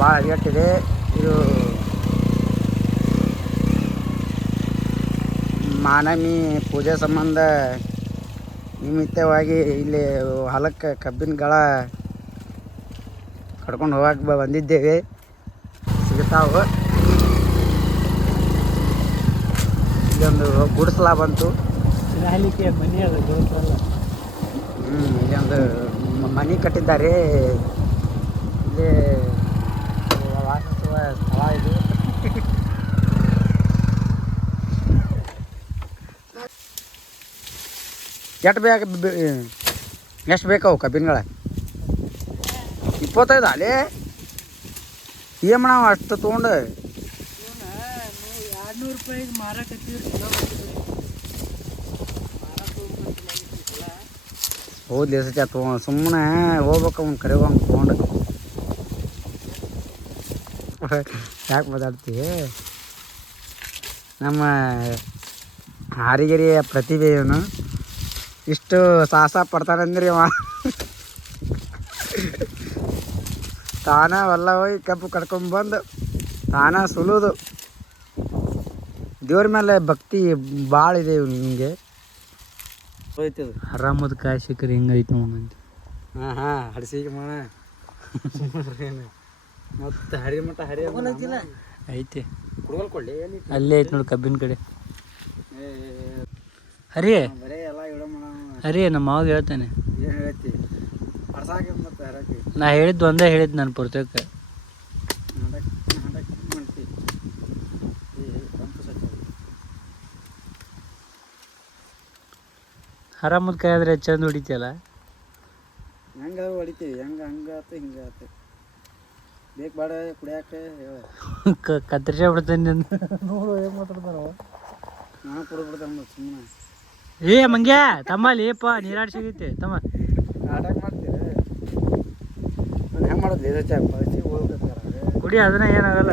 ಭಾಳ ಹರಿಗಟ್ಟಿದೆ. ಇದು ಮಾನಮಿ ಪೂಜೆ ಸಂಬಂಧ ನಿಮಿತ್ತವಾಗಿ ಇಲ್ಲಿ ಹೊಲಕ್ಕೆ ಕಬ್ಬಿನ ಗಳ ಕಡ್ಕೊಂಡು ಹೋಗಕ್ಕೆ ಬಂದಿದ್ದೇವೆ. ಸಿಗ್ತಾವೆ. ಇಲ್ಲೊಂದು ಗುಡಿಸ್ಲಾ ಬಂತು. ಮನೆ ಅದು ಗುಡಿಸಲ್ಲ. ಇಲ್ಲೊಂದು ಮನೆ ಕಟ್ಟಿದ್ದಾರೆ. ಇಲ್ಲಿ ವಾಸಿಸುವ ಸ್ಥಳ ಇದು. ಎಷ್ಟು ಬೇಕಾವು ಕಬ್ಬಿನಗಳ? 25 ಅಲ್ಲೇ ಏನು ಮಾಡವ ಅಷ್ಟು ತೊಗೊಂಡು? 200 ರೂಪಾಯಿಗೆ ಮಾರಾಕತ್ತೀವಿ. ಹೋದ್ಲಿ ಸತ್ಯ ತೊಗೊಂಡು ಸುಮ್ಮನೆ ಹೋಗ್ಬೇಕು. ಅವ್ನು ಕರೆಯುವ ಹಂಗೆ ತೊಗೊಂಡು ಯಾಕೆ ಮಾತಾಡ್ತೀವಿ? ನಮ್ಮ ಹಾರಿಗೆರೆಯ ಪ್ರತಿಭೆ ಇವನು. ಇಷ್ಟು ಸಾಹಸ ಪಡ್ತಾನಂದ್ರಿ ಅವ. ತಾನ ಹೊಲ ಹೋಗಿ ಕಬ್ಬು ಕಡ್ಕೊಂಬಂದು ತಾನ ಸುಲೋದು. ದೇವ್ರ ಮೇಲೆ ಭಕ್ತಿ ಭಾಳ ಇದೆ ನಿಮಗೆ. ಹೋಯ್ತದು ಆರಾಮದ ಕಾಯಿ ಸಿಕ್ಕರೆ ಹಿಂಗೈತೆ ನೋಡಂತ. ಹಾಂ ಹಡಿಸಿಗೆ ಮಾಡ ಮತ್ತು ಹರಿ ಮಟ್ಟ ಹರಿ ಐತೆ. ಕುಡ್ಗಲ್ ಕೊಡಲಿ ಅಲ್ಲೇ ಐತೆ ನೋಡಿ ಕಬ್ಬಿನ ಕಡೆ. ಹರಿ ಬರೇ ಎಲ್ಲ ಇಡೋ ಹರಿ ನಮ್ಮ ಮಾವಾಗ ಹೇಳ್ತಾನೆ. ಏನು ಹೇಳ್ತಿ ಹರ್ಸಾಕ ಮತ್ತು ಹರಕಿ ನಾ ಹೇಳಿದ್ದು ಒಂದೇ ಹೇಳಿದ್ದು ನಾನು ಪುರ್ತಕ್ಕೆ. ಮಾಡ್ತಿ ಆರಾಮದ ಕಾಯಿ ಆದ್ರೆ ಚಂದ ಹೊಡಿತಿಯಲ್ಲ. ಹೆಂಗೆ ಹೊಡಿತೀವಿ ಹಂಗೆ ಆತು ಹಿಂಗೆ ಆತು. ಬೇಕು ಬೇಡ ಕುಡಿಯಾಕೆ ಕತ್ತರಿಸ ಬಿಡ್ತೇನೆ ನೋಡು ಏನು ಮಾತಾಡ್ತಾರ. ನಾನು ಕುಡಿದ್ಬಿಡ್ತಾನೆ ಸುಮ್ಮನೆ. ಮಂಗ್ಯ ತಮ್ಮಲ್ಲಿ ಏಪ ನೀರಾಡ್ ಸಿಗೈತೆ ತಮ್ಮ ಆಟಾಕ್ ಮಾಡ್ತೀರಿ. ನಾನು ಹೆಂಗೆ ಮಾಡೋದು ಇದಕ್ಕೆ ಪರಿಸ್ಥಿತಿ ಹೋಗ್ಬೇಕಾರೆ ಕುಡಿ ಅದನ್ನ ಏನಾಗಲ್ಲ.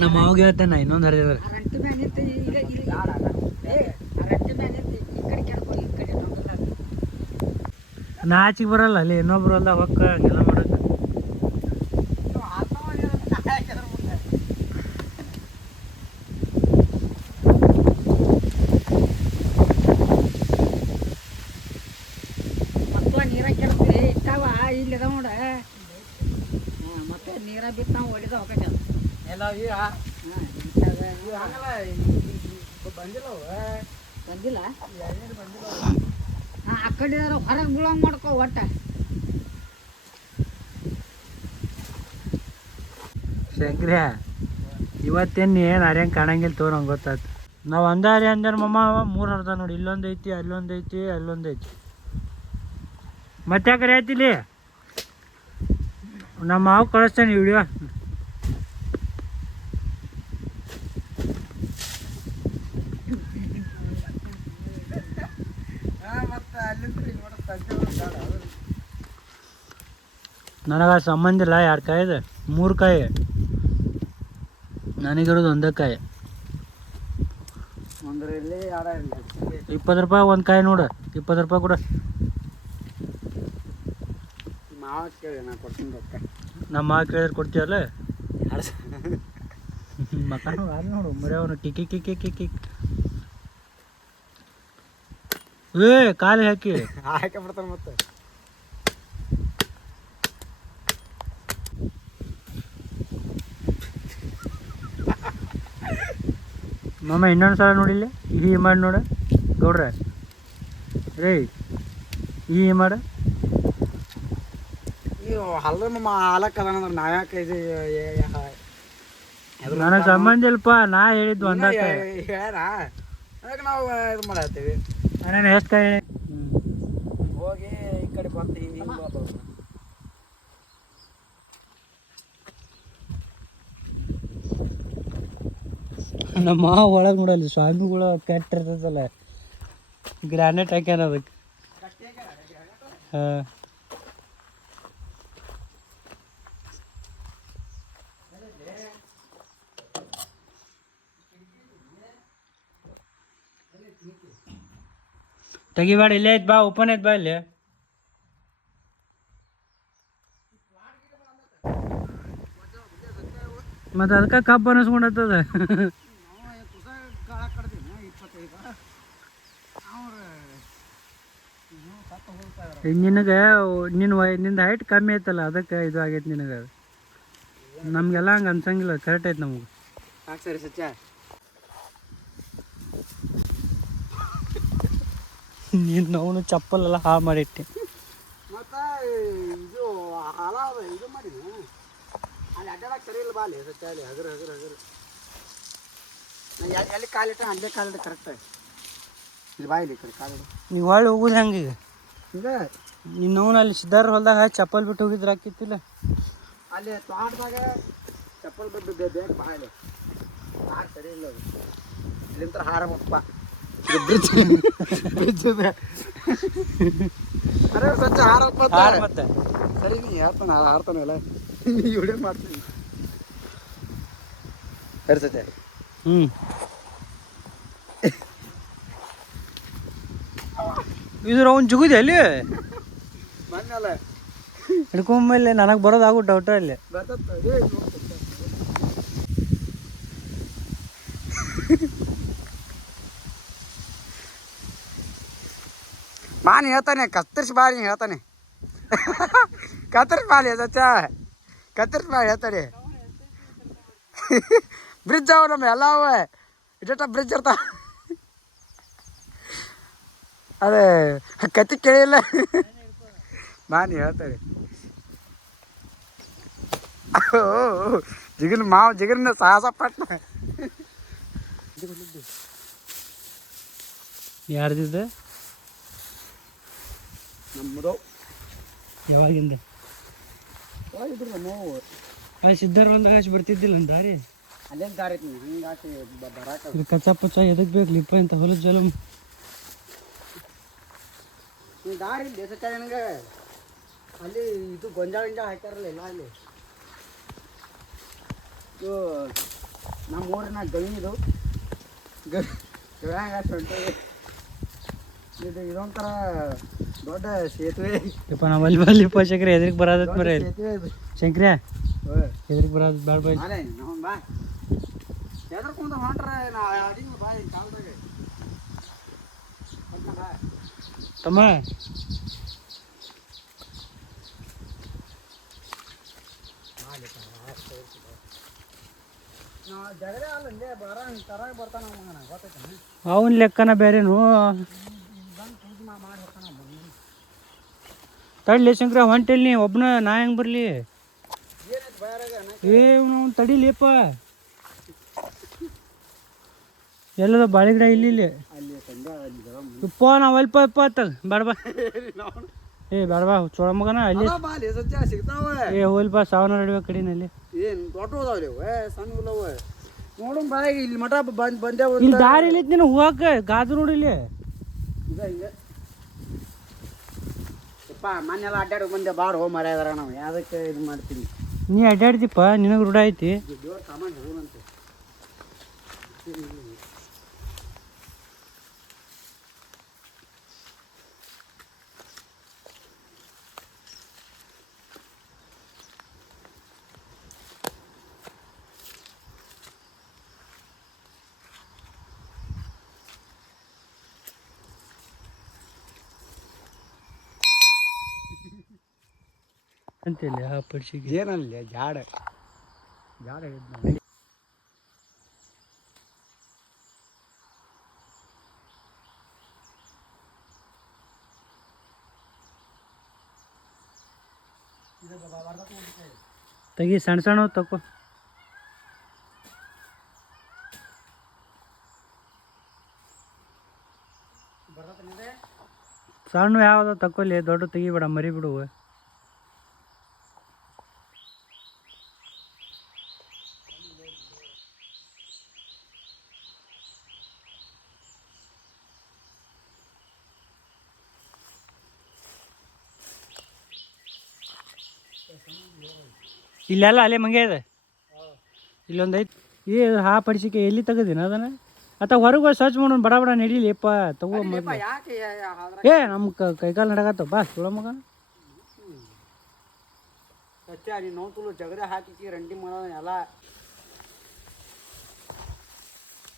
ನಮ್ಮ ಮಾವಾಗ ಹೇಳ್ತಾನೆ ಇನ್ನೊಂದು ಹರಿದ ನಾಚಿಗೆ ಬರಲ್ಲ ಅಲ್ಲಿ ಇನ್ನೊಬ್ರು ಅಲ್ಲ ಹೊಕ್ಕ ಹಂಗೆಲ್ಲ ಮಾಡಕ್ಕೆ. ಮತ್ತೆ ನೀರ ಬಿತ್ತು ನಾವು ಹೊಡಿದ ಹೋಗಕ್ಕೆ ಎಲ್ಲ ಬಂದಿಲ್ಲ ಆ ಕಡೆ ಹೊರಗೆ ಬೀಳಂಗೆ ಮಾಡ್ಕೋ ಒಟ್ಟ. ಶಂಕ್ರ್ಯ ಇವತ್ತೇನು ಏನು ಹರ್ಯಂಗೆ ಕಾಣಂಗಿಲ್ಲ ತೋ ನಂಗೆ ಗೊತ್ತಾಯ್ತು. ನಾವು ಅಂದಾರಿ ಅಂದಾರ ಮಮ್ಮ 3 ಹರ್ದ ನೋಡಿ. ಇಲ್ಲೊಂದು ಐತಿ ಅಲ್ಲೊಂದು ಐತಿ ಅಲ್ಲೊಂದು ಐತಿ. ಮತ್ತೆ ಯಾಕೆ ಐತಿಲಿ ನಮ್ಮ ಮಾವು ಕಳಿಸ್ತೇನೆ ವಿಡಿಯೋ. ನನಗೆ ಸಂಬಂಧ ಇಲ್ಲ. 2 ಕಾಯಿ ಇದೆ 3 ಕಾಯಿ. ನನಗಿರೋದು ಒಂದೇ ಕಾಯಿ. 20 ರೂಪಾಯಿ ಒಂದು ಕಾಯಿ ನೋಡು. 20 ರೂಪಾಯಿ ಕೂಡ ಮಾವ ಕೇಳಿ ನಾ ಕೊಡ್ತೀನಿ ರೊಕ್ಕ. ನಮ್ಮ ಮಾವ ಕೇಳಿದ್ರೆ ಕೊಡ್ತೀವಲ್ಲ. ಮಕ್ಕ ನೋಡು ಮರಿ ಅವನು ಕಿಕ್ಕಿ ಕಿಕ್ಕಿ ಕಿಕ್ಕಿ ಕಾಲು ಹಾಕಿ ಬಿಡ್ತಾನೆ ಮತ್ತೆ. ಮಮ್ಮ ಇನ್ನೊಂದು ಸಲ ನೋಡಿಲ್ಲ. ಈ ಮಾಡಿ ನೋಡ ಗೌಡ್ರ ರೇ ಈ ಮಾಡ. ಹಲ್ರ ಮಮ್ಮ ಹಾಲಕ್ಕದ ಅಂದ್ರೆ ನಾವ್ಯಾಕೆ ಇದು ನನಗೆ ಸಂಬಂಧ ಇಲ್ಲಪ್ಪ. ನಾ ಹೇಳಿದ್ದು ಒಂದ ಹೇಳ್ಯಾರ ಅದಕ್ಕೆ ನಾವು ಇದು ಮಾಡತ್ತೀವಿ. ನಾನು ಎಷ್ಟು ಕಾಯಿ ಹೋಗಿ ಈ ಕಡೆ ಬಂದು ಹಿಂಗೆ ನಮ್ಮ ಮಾವ ಒಳಗೆ ನೋಡಲ್ಲಿ ಸ್ವಾಮಿಗಳು ಕೆಟ್ಟಿರ್ತದಲ್ಲ ಗ್ರಾನೈಟ್ ಹಾಕ್ಯಾನ ಅದಕ್ಕೆ. ಹಾಂ ತೆಗಿಬೇಡ, ಇಲ್ಲೇ ಐತ್ ಬಾ, ಓಪನ್ ಐತ್ ಬಾ ಇಲ್ಲಿ. ಮತ್ತೆ ಅದಕ್ಕೆ ಕಬ್ಬು ಅನಿಸ್ಕೊಂಡತ್ತದ. ನಿನಗೆ ನಿಂದು ಹೈಟ್ ಕಮ್ಮಿ ಐತಲ್ಲ, ಅದಕ್ಕೆ ಇದು ಆಗೈತೆ ನಿನಗೆ. ನಮಗೆಲ್ಲ ಹಂಗೆ ಅನ್ಸಂಗಿಲ್ಲ, ಕರೆಕ್ಟ್ ಐತೆ ನಮಗೆ. ಹಾಂ ಸರಿ ಸತ್ಯ. ನೀನು ನಾವು ಚಪ್ಪಲೆಲ್ಲ ಹಾಳು ಮಾಡಿಟ್ಟೆ. ಮತ್ತು ಇದು ಹಾಲ ಇದು ಮಾಡಿ ಅಲ್ಲಿ ಅಡ್ಡಾಡಕ್ಕೆ ಸರಿ ಇಲ್ಲ ಬಾ ಅಲ್ಲಿ ಸತ್ಯ. ಅಲ್ಲಿ ಹಗರು ಹಗರು ಹಗರು ಎಲ್ಲಿ ಕಾಲಿಟ್ಟ ಅಲ್ಲೇ ಕಾಲಿಡ ಕರೆಕ್ಟ್. ಇಲ್ಲಿ ಬಾ ಇಲ್ಲಿ ಕಡೆ ಕಾಲಿಡು. ನೀವು ಹೊಳ್ಳಿ ಹೋಗುದು ಹೆಂಗೆ ಈಗ? ಈಗ ನಿನ್ನ ಅಲ್ಲಿ ಸಿದ್ಧಾರ ಹೊಲ್ದಾಗ ಚಪ್ಪಲ್ ಬಿಟ್ಟು ಹೋಗಿದ್ರೆ ಹಾಕಿತ್ತಿಲ್ಲ. ಅಲ್ಲಿ ತೋಟದಾಗ ಚಪ್ಪಲ್ ಬಿದ್ದು ಬೇಕು ಬಾ ಇಲ್ಲಿ. ಹಾರ ಸರಿ ಇಲ್ಲ ಅದು. ಇಲ್ಲಿಂದ ಹಾರಬೇಕಪ್ಪ. ಬ್ರಿಡ್ಜ್ ಬ್ರಿಡ್ಜ್ ಇದೆ. ಅರೆ ಸ್ವಚ್ಛ ಹಾರಪ್ಪ ಮತ್ತೆ. ಸರಿ ನೀ ಹೇಳ್ತಾನೆ ಹಾರ್ತಾನಲ್ಲ ವಿಡಿಯೋ ಮಾಡ್ತೀನಿ. ಸರಿ ಸತ್ಯ. ಇದ್ರ ಅವ್ನು ಜುಗುದೆ ಅಲ್ಲಿ ಮೊನ್ನೆಲ್ಲ ಹಿಡ್ಕೊಂಬಲ್ಲಿ ನನಗೆ ಬರೋದಾಗು ಡೌಟ ಅಲ್ಲಿ. ಬಾನಿ ಹೇಳ್ತಾನೆ ಕತ್ತರಿಸಿ ಬಾರಿ ಹೇಳ್ತಾನೆ. ಕತ್ತರಿಸಿ ಬಾಲಿ ಸಚ್ಚ ಕತ್ತರಿಸಿ ಬಾರಿ ಹೇಳ್ತಾನೆ. ಬ್ರಿಡ್ಜ್ ಅವ ನಮ್ಮ ಎಲ್ಲ ಅವ ಇಟ ಬ್ರಿಡ್ಜ್ ಇರ್ತಾವ. ಅದೇ ಕತ್ತಿ ಕೇಳಿಲ್ಲ. ಬಾನಿ ಹೇಳ್ತಾರೆ. ಜಿಗಿನ ಮಾವು ಜಿಗಿನ ಸಾಹಸ ಪಟ್ನ. ಯಾರ್ದಿದ್ದ? ನಮ್ಮದು. ಯಾವಾಗಿಂದ? ಯಾವಾಗಿದ್ರು ನಮ್ಮವು. ಅಲ್ಲಿ ಸಿದ್ಧಾರ ಒಂದಾಗ ಹಚ್ಚಿ ಬರ್ತಿದ್ದಿಲ್ಲ ಒಂದು ದಾರಿ. ಅಲ್ಲೇನು ದಾರಿ ಐತಿ ಹಂಗೆ ಹಾಕಿ ಬರಾಕ. ಇದು ಕಚ್ಚ ಪಚ್ಚ ಎದಕ್ಕೆ ಬೇಕು ಲಿಪ್ಪ ಅಂತ ಹೊಲದ ಜಲ. ನೀ ದಾರಿ ಇಲ್ಲ ದೇಶ ನನಗೆ. ಅಲ್ಲಿ ಇದು ಗೊಂಜಾಳ ಗಿಂಜಾಳ ಹಾಕ್ಯಾರಲ್ಲ ಇಲ್ಲ ಅಲ್ಲಿ. ಇದು ನಮ್ಮ ಊರಿನ ಗವಿದು ಗವ್ಯಾಂಗ ಹೊಂಟೇವಿ. ಇದು ಇದೊಂಥರ ದೊಡ್ಡ ಸೇತುವೆ. ಯಪ್ಪ ನಾವು ಅಲ್ಲಿ ಬರ್ಲಿಪ್ಪ ಶಂಕ್ರ ಎದ್ರಿಗೆ ಬರೋದತ್ ಬರೀ ಸೇತುವೆ ಇದು. ಶಂಕ್ರ ಎದ್ರಿಗೆ ಬರೋದು ಬೇಡ ಬಾಯ್. ಅಲ್ಲೇ ನಾವು ಬಾ ಎದ್ರಕೊಂಡ ಹೊಂಟ್ರೆ ನಾ ಅಡಿಗೆ ಬಾ ಈ ಕಾಲದಾಗ ತಮ್ಮ. ಜಗದೇ ಅಲ್ಲೇ ಬರ ತರಾಗ ಬರ್ತಾನ ಗೊತ್ತೈತೆ. ಅವನ ಲೆಕ್ಕನ ಬೇರೆನು. ತಡ್ಲಿ ಶಂಕ್ರ ಹೊಂಟೆಲ್ ನೀ ಒಬ್ಬನ ನಾ ಹೆಂಗೆ ಬರಲಿ? ಏ ಅವ್ನು ತಡಿಲಿಪ್ಪ. ಎಲ್ಲದ ಬಾಳೆ ಗಿಡ ಇಲ್ಲಿ ಉಪ್ಪ ನಾವು ಅಲ್ಪ ಇಪ್ಪ ಆತದ ಬೇಡ ಬಾ. ಏ ಬೇಡ ಬಾ ಚೋಳ ಮಗನ ಅಲ್ಲಿ. ಏ ಹೋಲ್ ಬಾ ಸಾವನ ನಡುವೆ ಕಡಿನಲ್ಲಿ. ಏನು ದೊಡ್ಡ ಹೋದಾವ್ರಿ ಸಣ್ಣ ಹುಲ್ಲವ ನೋಡು ಬಾ. ಇಲ್ಲಿ ಮಠ ಬಂದೆ ಇಲ್ಲಿ ದಾರಿ ಇಲ್ಲಿ ನೀನು ಹೋಗಕ್ಕ ಗಾದು ನೋಡಿ ಇಲ್ಲಿ. ಈಗ ಹಿಂಗೆ ಯಪ್ಪ ಮನೆಲ್ಲ ಅಡ್ಡಾಡಿ ಬಂದೆ ಬಾರೋ ಮರ್ಯಾದಾರ ನಾವು ಯಾವುದಕ್ಕೆ ಇದು ಮಾಡ್ತೀನಿ. ನೀ ಅಡ್ಡಾಡ್ತಿಪ್ಪ ನಿನಗೆ ರೂಢ ಐತಿ. ದೇವ್ರ ಸಾಮಾನು ಹೋಗಂತೆ. ಅಂತೇಳಿ ಆ ಪಡಿಸಿಗೆ ಏನಲ್ಲ ಜಾಡ ಜಾಡ ತೆಗಿ ಸಣ್ಣ ಸಣ್ಣ ತಕೋ. ಸಣ್ಣ ಯಾವ್ದು ತಕೊಲಿ, ದೊಡ್ಡ ತೆಗಿಬೇಡ ಮರಿ ಬಿಡು. ಇಲ್ಲೆಲ್ಲ ಅಲ್ಲೇ ಮಂಗೆ ಇದೆ. ಇಲ್ಲೊಂದು ಐತಿ. ಏ ಹಾ ಪಡಿಸಿಕೆ ಎಲ್ಲಿ ತೆಗದಿನ ಅದನ್ನ? ಅತ್ತ ಹೊರಗೆ ಸ್ವಚ್ಛ ಮಾಡೋಣ ಬಡ ಬಡ ನಡೀಲಿಪ್ಪ ತಗೋ ಮೊದ್ಲು. ಯಾಕೆ ಏ ನಮ್ಮ ಕೈಕಾಲು ನಡಗತ್ತ ಬಾ ಸುಳ ಮಗ. ಸಚ್ಚ ನೀನು ನೋಡ್ತು ಜಗದ ಹಾಕಿ ರಂಡಿ ಮಾಡೋಣ ಎಲ್ಲ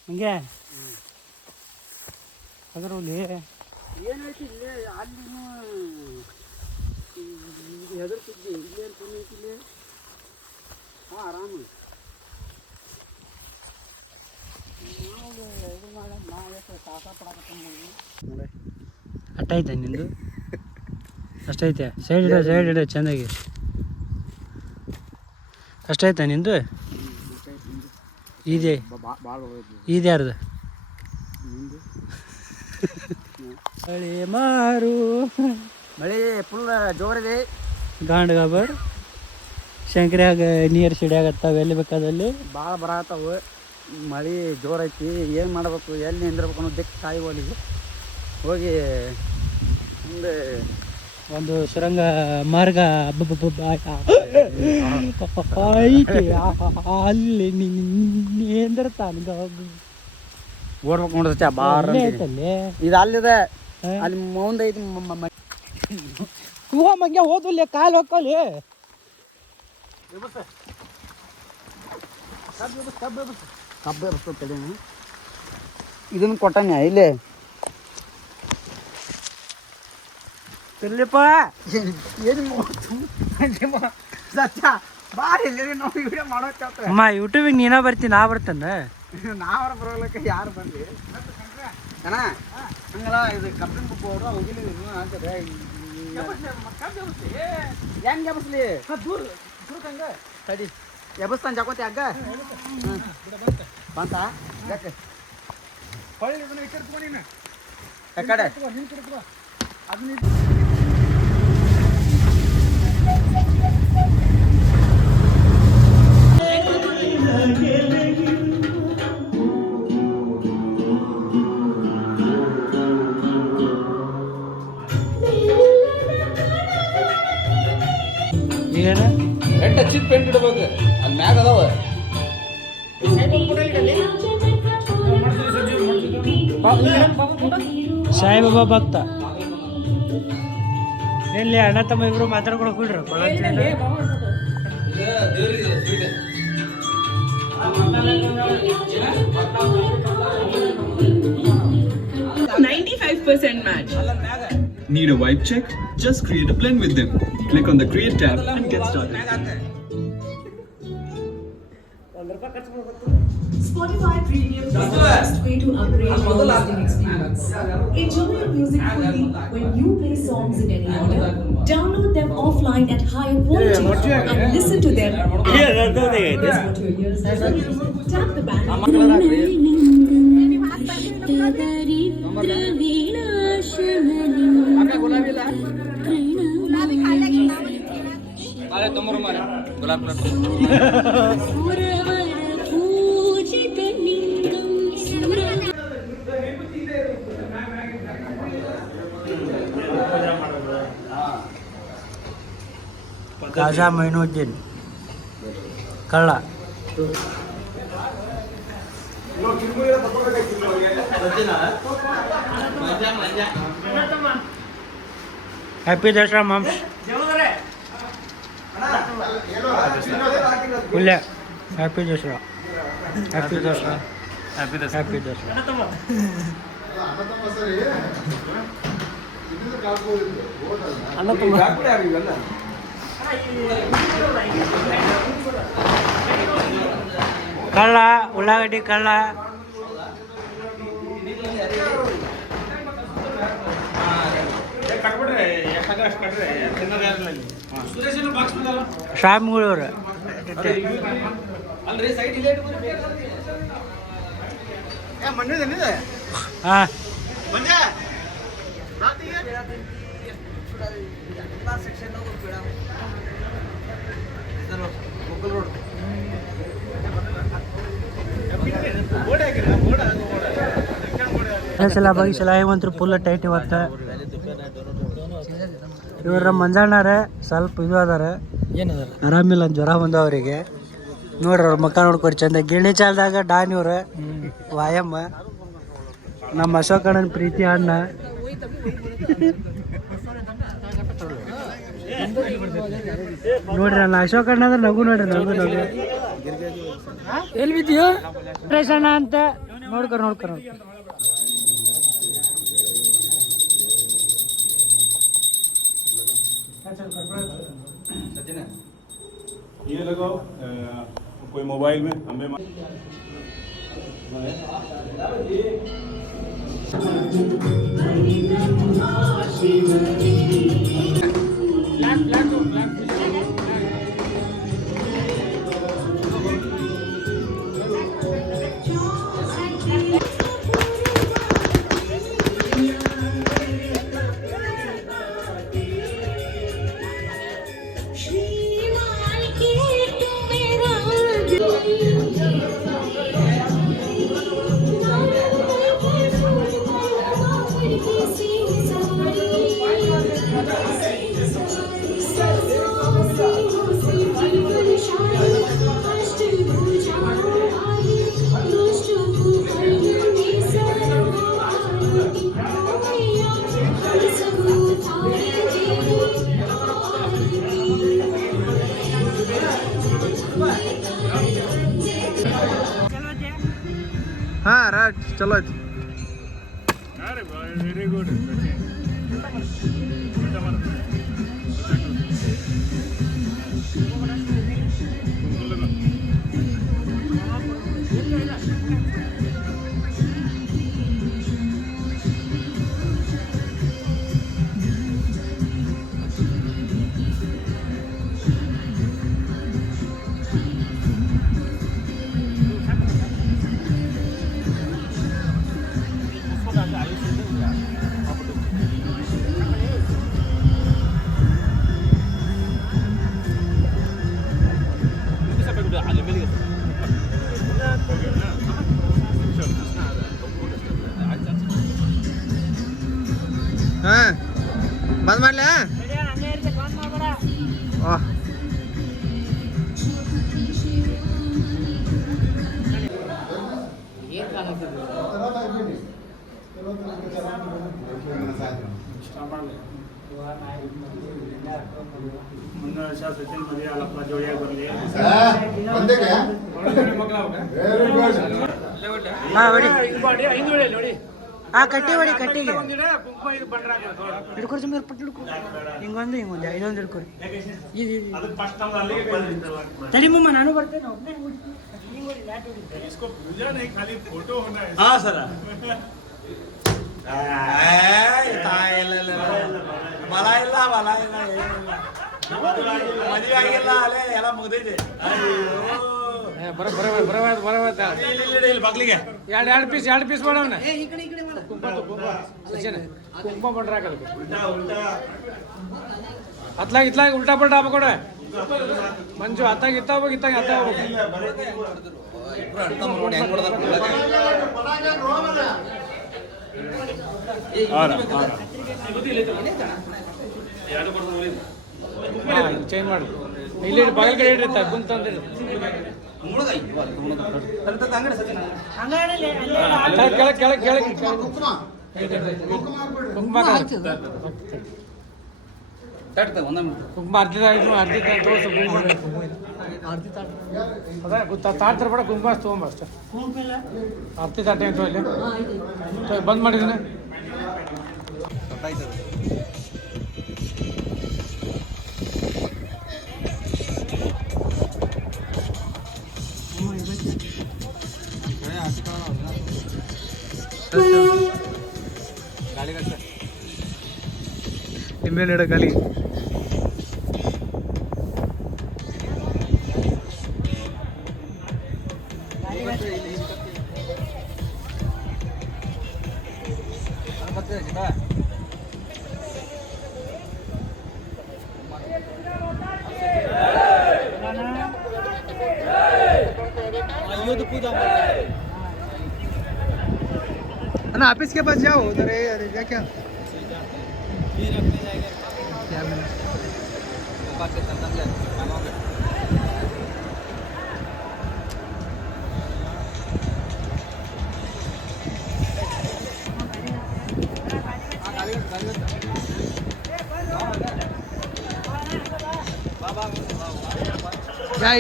ಹಂಗೆ ಅದರಲ್ಲಿ ಏನೈತಿ ಇಲ್ಲೇ ಅಲ್ಲಿನೂ ಹೆದರ್ತಿದ್ದೆ ಇಲ್ಲೇನು ತಿನ್ನೈತಿ ಇಲ್ಲಿ ಹಾಂ ಆರಾಮ ನಾವು ಇದು ಮಾಡೋಣ ನಾ ಎಷ್ಟು ಸಾಕ ಪಡಕತ್ತ ಅಟ್ಟೈತೆ ನಿಂದು ಅಷ್ಟೈತೆ ಸೈಡ್ ಇಡ ಚೆಂದಾಗಿ ಅಷ್ಟೈತೆ ನಿಂದು ಇದೆ ಭಾಳ ಇದು ಯಾರ್ದು ಮಳೆ ಮಾರು ಮಳೆ ಫುಲ್ ಜೋರಿದೆ ಗಾಂಡ್ ಗಾಬರ್ ಶಂಕರ್ಯಾಗ ನೀರು ಸಿಡಿಯಾಗತ್ತಾವ ಎಲ್ಲಿ ಬೇಕಾದಲ್ಲಿ ಭಾಳ ಬರತ್ತಾವು ಮಳೆ ಜೋರೈತಿ ಏನು ಮಾಡಬೇಕು ಎಲ್ಲಿ ನಿಂದಿರ್ಬೇಕು ಅನ್ನೋ ದಿಕ್ಕು ಕಾಯಿ ಹೋಲಿಗೆ ಹೋಗಿ ಮುಂದೆ ಒಂದು ಸುರಂಗ ಮಾರ್ಗ ಐತಿ ಅಲ್ಲಿ ನಿಂದಿರ್ತಾನ ಓಡ್ಬೇಕು ನೋಡಿದ ಬಾರ ಐತಲ್ಲಿ ಇದು ಅಲ್ಲಿದೆ ಅಲ್ಲಿ ಮುಂದೆ ಐತಿ ಹೂವ ಮಂಗೆ ಹೋದಲ್ಲಿ ಕಾಲು ಹೋಗ್ಕೊಳ್ಳಿ ಕಬ್ಬೆ ಬರ್ತದೆ ಇದನ್ನು ಕೊಟ್ಟಾನೆ ಇಲ್ಲೇ ತಿರ್ಲಿಪ್ಪ ಏನು ಸತ್ಯ ಬಾರಿ ಇಲ್ಲಿ ನಾವು ವಿಡಿಯೋ ಮಾಡೋಕೆ ಅಮ್ಮ ಯೂಟ್ಯೂಬಿಗೆ ನೀನ ಬರ್ತೀನಿ ನಾ ಬರ್ತಾನೆ ನಾವ್ರ ಬರೋಲಕ್ಕೆ ಯಾರು ಬಂದ್ರಿ ಅಣ್ಣ ಹಂಗಲ್ಲ ಇದು ಕಬ್ಬಿನ ಬೋರ್ಡು ಹೋಗಿಲ್ಲ ಅಂತಾರೆ ಹೆಂಗೆ ಎಬಸ್ಲಿ ದೂರ ಹಂಗ ತಡಿ ಎಬಸ್ತಾನೆ ಜಾಕೋತಿ ಹಗ್ಗ ಬಂತ ಯಾಕೆ ಕಡೆ ಏನ ರೆಡ್ ಹಚ್ಚಿದ ಪೇಂಟ್ ಇಡ್ಬೇಕು ಅಲ್ಲಿ ಮ್ಯಾಗ ಅದಾವ ಸಾಯಿಬಾಬಾ ಭಕ್ತ ಎಲ್ಲಿ ಅಣ್ಣ ತಮ್ಮ ಇಬ್ರು ಮಾತಾಡ್ಕೊಳಕ್ ಬಿಡ್ರಿ Need a vibe check? Just create a blend with them. Click on the create tab and get started. Spotify Premium is the best way to upgrade your listening experience. Enjoy your music fully when you play songs in any order. Download them offline at higher quality and listen to them. That's what your ears deserve. Tap the banner. Khaja Mainuddin ಕಳ್ಳ happy Dasara moms ಇಲ್ಲ happy Dasara happy Dasara happy Dasara ಕಳ್ಳ ಉಳ್ಳಾಗಡ್ಡಿ ಕಳ್ಳ ಸ್ವಾಮಿಗಳವ್ರು ಹಾಂ ಸಲ ಬಗ್ಗಿಸಲ ಇವಂತ್ರು full tight ಇವತ್ತು ಇವ್ರ ಮಂಜಾಣಾರ ಸ್ವಲ್ಪ ಇದು ಅದಾರ ಏನದಾರ ಆರಾಮಿಲ್ಲ ಜ್ವರ ಬಂದ ಅವರಿಗೆ ನೋಡ್ರಿ ಅವ್ರ ಮಕ್ಕ ನೋಡ್ಕೊರಿ ಚಂದ ಗಿರಣಿ ಚಾಲ್ದಾಗ ಡಾನ್ ಇವ್ರ ವಾಯಮ್ಮ ನಮ್ಮ ಅಶೋಕಣ್ಣನ ಪ್ರೀತಿ ಅಣ್ಣ. ನೋಡ್ರಿ ಅಣ್ಣ ಅಶೋಕಣ್ಣ ಅಂದ್ರೆ ನಗು ನೋಡ್ರಿ ನಗು ನಗು. ಎಲ್ಲಿ ಬಿದ್ದೀಯೋ ಫ್ರೆಶ್ ಅಣ್ಣ ಅಂತ ನೋಡ್ಕೊ. ये लगाओ कोई मोबाइल में हमें हाँ राइट चलो वेरी गुड हाँ बंद मार ले वाह ಕಟ್ಟಿ ಹೊಡಿ ಕಟ್ಟಿಗೆ ಹಿಡ್ಕೊಡ್ರಿ ಮೇಲೆ ಪಟ್ಟು ಹಿಡ್ಕೊ ಹಿಂಗೊಂದು ಇದೊಂದು ಹಿಡ್ಕೊರಿ ತಡಿ ಮಮ್ಮ ನಾನು ಬರ್ತೇನೆ हाँ सर ಬಲ ಇಲ್ಲ ಮದುವೆ ಆಗಿಲ್ಲ ಅಲ್ಲೇ ಎಲ್ಲ ಮುಗ್ದೈತೆ ಬಗ್ಲಿಗೆ ಎರಡು ಪೀಸ್ ಮಾಡವನ ಕುಂಕುಮ ಬಂಡ್ರ ಅತ್ಲಾಗ ಉಲ್ಟಾ ಪಲ್ಟಾ ಹಾಕೋಡ ಮಂಜು ಅತ್ತಾಗ ಇತ್ತ ಹೋಗ್ಬೇಕು ಚೇಂಜ್ ಮಾಡು ಇಲ್ಲಿ ಬಗಲ್ ಕಡೆ ಇಟ್ಟಿರ್ತ ಕುಂತಂದ್ರೆ ಕೆಳಗೆ ಕುಂಕುಮ ಅರ್ಧ ತೋರ್ಸು ಅದ ಗೊತ್ತಾ ತಾಡ್ತಾರೆ ಬೇಡ ಕುಂಕುಮ ತೊಗೊಂಬ ಅಷ್ಟೇ ಅರ್ಧ ತಾಟೆ ಅಂತ ಇಲ್ಲಿ ಬಂದ್ ಮಾಡಿದ್ದೀನಿ ನಿಂಬೆ ನೀಡೋ ಗಾಲಿ ना ऑफिस के पास जाओ उधर अरे क्या क्या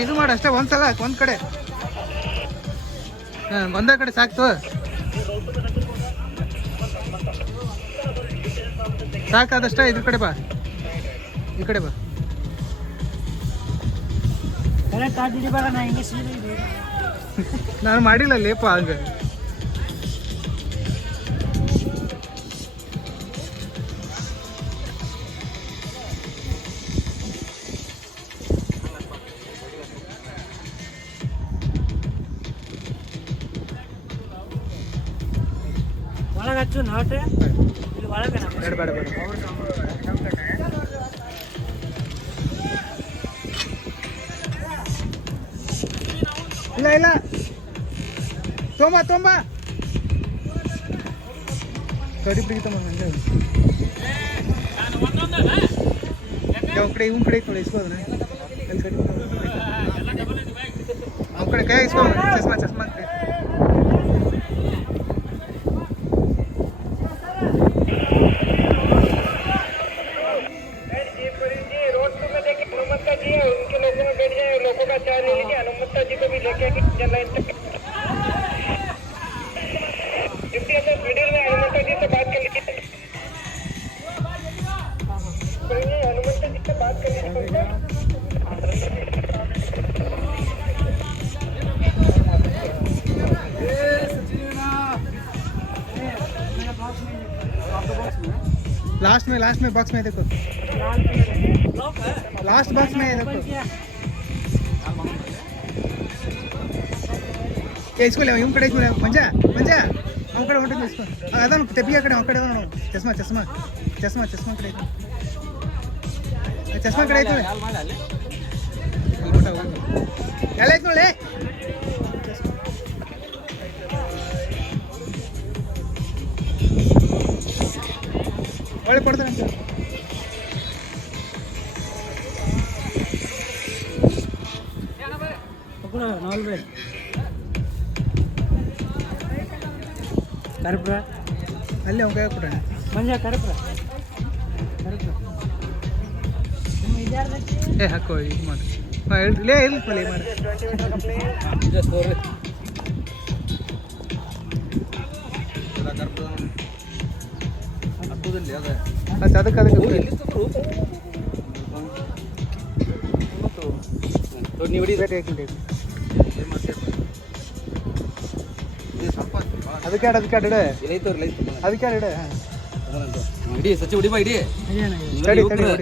ಇದು ಮಾಡು ಅಷ್ಟೇ ಒಂದ್ಸಲ ಒಂದ್ ಕಡೆ ಒಂದೇ ಕಡೆ ಸಾಕ್ತು ಸಾಕಾದಷ್ಟೇ ಇದ್ರ ಕಡೆ ಬಾ ಈ ಕಡೆ ಬಾ ಕರೆಕ್ಟ್ ಆಗಿ ಬರ ನಾ ಹಿಂಗೆ ಸೀದಾ ಇದೆ ನಾನು ಮಾಡಿಲ್ಲ ಲೇಪ ಹಂಗ ಒಳಗೆ ಹಚ್ಚು ನಾಟೆ ಇಲ್ಲಿ ಒಳಗೆ ಬೇಡ ಬೇಡ ಬೇಡ ಇಲ್ಲ ಇಲ್ಲ ತೊಂಬ ಕಡಿ ಬಿಡಿ ತಮ್ಮ ನಂಗೆ ಯಾವ ಕಡೆ ಇವನ್ ಕಡೆ ಇತ್ತು ಇಸ್ಕೋದನ ಅಲ್ಲಿ ಕಡೆ ಅವ್ನ ಕಡೆ ಕೈ ಇಸ್ಕೊ ಚಸ್ಮಾ लास्ट में बॉक्स में देखो लास्ट बॉक्स में देखो इसको ले कड़े मंजा कड़े हो अदा तेपिया कड़े कड़े चश्मा चश्मा चश्मा चश्मा कड़े चश्मा कड़े ಎಲ್ಲ ಐತ್ ನೋಡಿ ಒಳ್ಳೆ ಕೊಡ್ತಾನೆ ಅಂತ ಕರ್ಪುರ ಅಲ್ಲಿ ಅವ್ನ ಕೈ ಕೊಡ ಮಂಜ ಕರ್ಪುರ ಏ ಹಾಕೋ ಇದು ಮಾಡಿ ಲೇ ಇಲ್ಲೇ ಮಾಡಿ ಅದಕ್ಕೆ ಇಡಿ ಸಚ್ಚಿ ಹೊಡಿಬಾ ಇಡಿ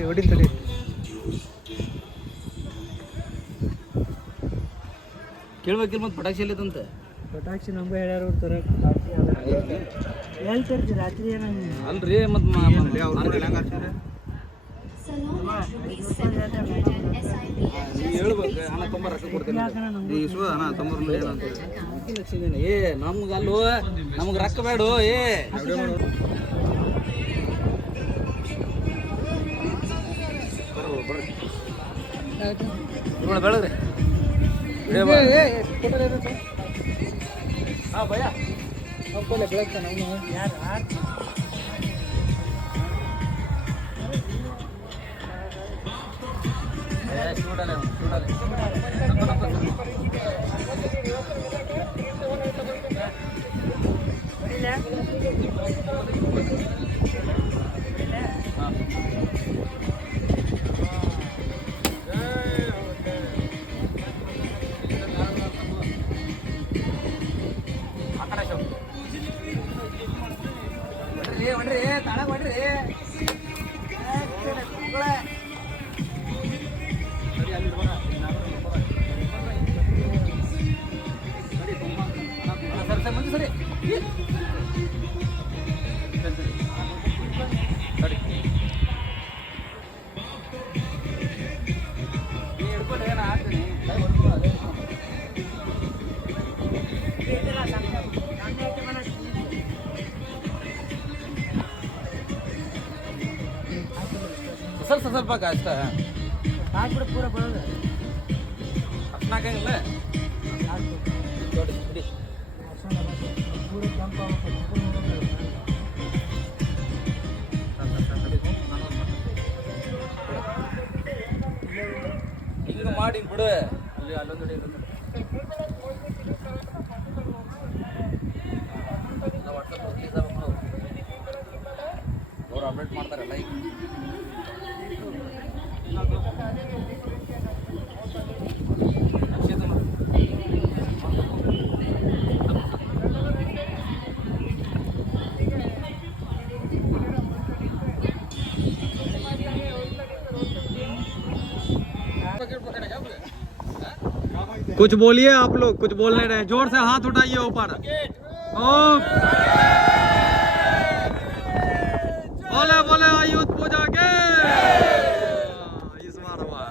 ಹೊಡಿ ಕೇಳ್ಬೇಕಿಲ್ಲ ಮತ್ತೆ ಪಟಾಕ್ಷಿ ಎಲ್ಲೈತಂತ ಪಟಾಕ್ಷಿ ನಮ್ಗೆ ಹೇಳ್ಯಾರ ಎಲ್ಲಿ ತರ್ತಿ ರಾತ್ರಿ ಏನಂಗೆ ಅಲ್ರಿ ಮತ್ತೆ ಹೇಳ್ಬೇಕು ಹಣ ತೊಂಬ ರೊಕ್ಕ ಕೊಡ್ತೀನಿ ಹಣ ತೊಂಬರ್ಲಿ ಏ ನಮ್ಗೆ ಅಲ್ಲೋ ನಮ್ಗೆ ರೊಕ್ಕ ಬೇಡ ಏ ಬೆಳಗ್ರಿ ಹಾಂ ಭಯ ಬೆಳಗ್ತಾನ ಅವನು ಯಾರು ಸ್ವಲ್ಪ ಕಷ್ಟ ಹಾಕ್ಬಿಡು ಪೂರ ಬರೋದು ಹಾಕಂಗಿಲ್ಲ ಪೂರ ಕೆಂಪು ಹಿಂಗೆ ಮಾಡಿ ಬಿಡು ಸೆಲೆಬ್ರೇಟ್ ಮಾಡ್ತಾರಲ್ಲ ಈಗ. कुछ बोलिए आप लोग, कुछ बोल नहीं रहे, जोर से हाथ उठाइए ऊपर। बोले बोले आयुध पूजा के इस बार हुआ।